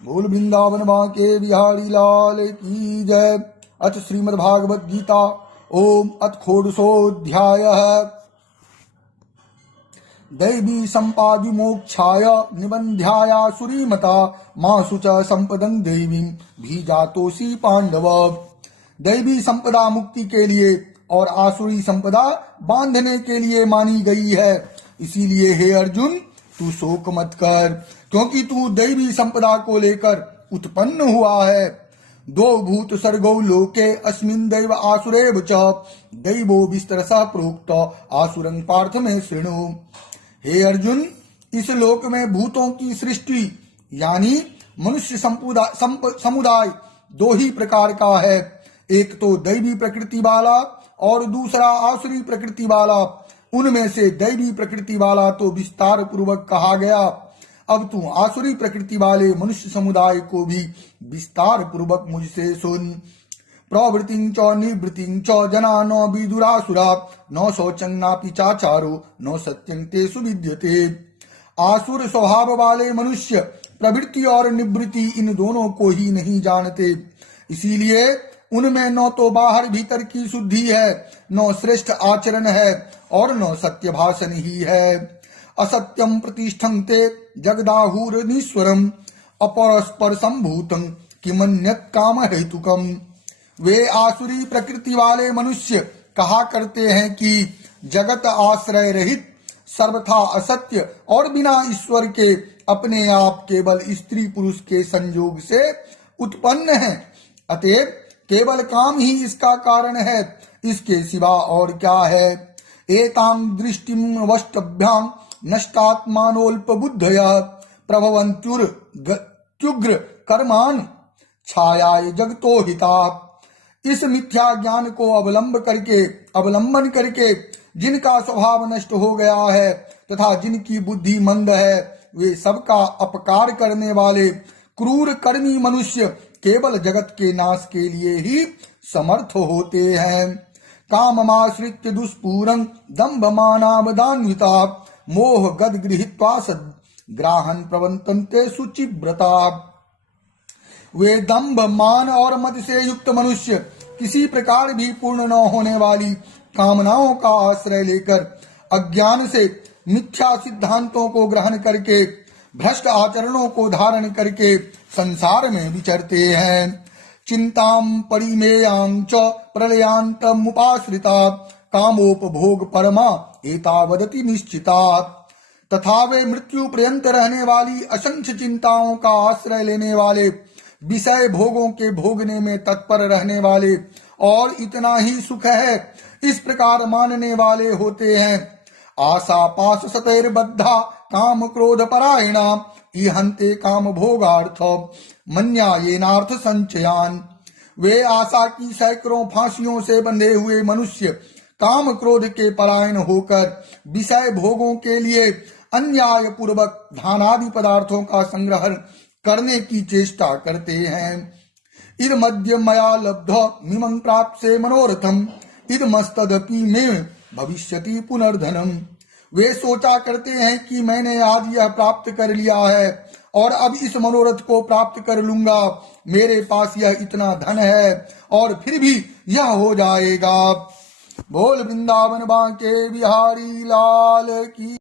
बोल वृंदावन बांके बिहारी लाल की जय। अथ श्रीमद्भागवत गीता। ओम अथ षोडशोऽध्यायः। दैवी सम्पादिमोक्षाय निबन्ध्यायासुरीमता मासु च संपदं देवीं भीजातोषि पांडव। दैवी संपदा मुक्ति के लिए और आसुरी संपदा बांधने के लिए मानी गई है। इसीलिए हे अर्जुन, तू शोक मत कर, क्योंकि तू दैवी संपदा को लेकर उत्पन्न हुआ है। दो भूत सर्गो लोके अस्मिन् दैव आसुरेव च दैवो विस्तरसा प्रोक्त आसुरं पार्थ में शृणु। हे अर्जुन, इस लोक में भूतों की सृष्टि यानी मनुष्य समुदाय दो ही प्रकार का है। एक तो दैवी प्रकृति वाला और दूसरा आसुरी प्रकृति वाला। उनमें से दैवी प्रकृति वाला तो विस्तार पूर्वक कहा गया। अब तू आसुरी प्रकृति वाले मनुष्य समुदाय को भी विस्तार पूर्वक मुझसे सुन। प्रवृत्तिं च निवृत्तिं च जना न विदुरासुरा न शौचं नापि चाचारो न सत्यं तेषु विद्यते। आसुर स्वभाव वाले मनुष्य प्रवृत्ति और निवृत्ति इन दोनों को ही नहीं जानते। इसीलिए उनमें न तो बाहर भीतर की शुद्धि है, न श्रेष्ठ आचरण है और न सत्य भाषण ही है। असत्यम प्रतिष्ठन्ते जगदाहुरनीश्वरम अपरस्पर संभूतं किमन्यत् काम हेतुकम। वे आसुरी प्रकृति वाले मनुष्य कहा करते हैं कि जगत आश्रय रहित, सर्वथा असत्य और बिना ईश्वर के अपने आप केवल स्त्री पुरुष के संयोग से उत्पन्न है। अतएव केवल काम ही इसका कारण है, इसके सिवा और क्या है। एतां दृष्टिं वष्टभ्यां नष्टात्मानोल्पबुद्धयः प्रभवन्त्युग्र कर्मान् छायाय जगतो हितात्। इस मिथ्या ज्ञान को अवलंबन करके जिनका स्वभाव नष्ट हो गया है तथा जिनकी बुद्धि मंद है, वे सबका अपकार करने वाले क्रूर कर्मी मनुष्य केवल जगत के नाश के लिए ही समर्थ होते हैं। काममाश्रित्य दुष्पूरं दम्भमानावदान्विता मोह गद गृहीत्वा सद्ग्राहन् प्रवर्तन्ते शुचिव्रता। वे दम्भ, मान और मद से युक्त मनुष्य किसी प्रकार भी पूर्ण न होने वाली कामनाओं का आश्रय लेकर अज्ञान से मिथ्या सिद्धांतों को ग्रहण करके भ्रष्ट आचरणों को धारण करके संसार में विचरते हैं। चिंतां परिमेयां च प्रलयांतमुपाश्रिता कामोपभोग परमा एतावदति निश्चिता। तथा वे मृत्यु पर्यंत रहने वाली असंख्य चिंताओं का आश्रय लेने वाले, विषय भोगों के भोगने में तत्पर रहने वाले और इतना ही सुख है इस प्रकार मानने वाले होते हैं। आशा पाश सतैर्बद्धा काम क्रोध परायणा इहन्ते काम भोगार्थ मन्यायेनार्थ संचयान। वे आशा की सैकड़ों फांसियों से बंधे हुए मनुष्य काम क्रोध के परायण होकर विषय भोगों के लिए अन्याय पूर्वक धनादि पदार्थों का संग्रह करने की चेष्टा करते हैं। इद मध्य मया लब्ध मिमं प्राप्से मनोरथम इद मस्तदपि में भविष्यति पुनर्धनम। वे सोचा करते हैं कि मैंने आज यह प्राप्त कर लिया है और अब इस मनोरथ को प्राप्त कर लूंगा। मेरे पास यह इतना धन है और फिर भी यह हो जाएगा। बोल वृंदावन बांके बिहारी लाल की।